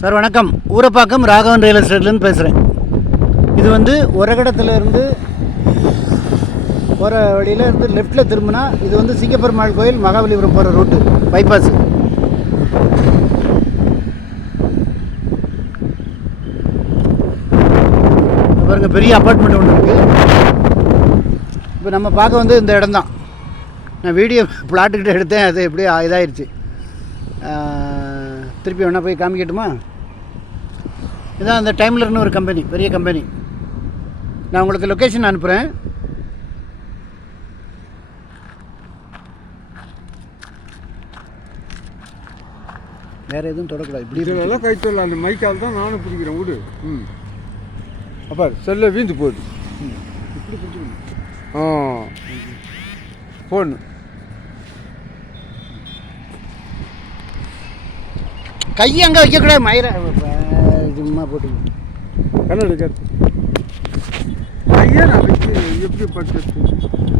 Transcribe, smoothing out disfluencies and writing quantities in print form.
Sir வணக்கம். Urapakkam Raghavan real எஸ்டேட்லேருந்து பேசுகிறேன். இது வந்து ஒரகடத்துலேருந்து போகிற வழியில் இருந்து லெஃப்ட்டில் திரும்பினா இது வந்து சிங்கப்பெருமாள் கோயில் மகாபலிபுரம் போகிற ரூட்டு பைபாஸ். பாருங்கள், பெரிய அப்பார்ட்மெண்ட் ஒன்று இருக்குது. இப்போ நம்ம பார்க்க வந்து இந்த இடம் தான். நான் வீடியோ பிளாட்டுக்கிட்ட எடுத்தேன், அது எப்படியோ இதாகிடுச்சு. திருப்பி வேணால் போய் காமிக்கட்டுமா? இதுதான் அந்த டைம்லர்னு ஒரு கம்பெனி, பெரிய கம்பெனி. நான் உங்களுக்கு லொக்கேஷன் அனுப்புகிறேன். வேறு எதுவும் தொடக்கூடாது. இப்படி எல்லாம் கை சொல்லலாம். அந்த மைக்கால் தான் நானும் பிடிக்கிறேன். விடு. அப்பா செல்ல வீந்து போகுது. இப்படி பிடிச்சிக்கணும். ஃபோன் கை அங்கே வைக்கக்கூடாது. மயிரை சும்மா போட்டு கண்ணாடி கையை நான் வச்சு எப்படி படுத்து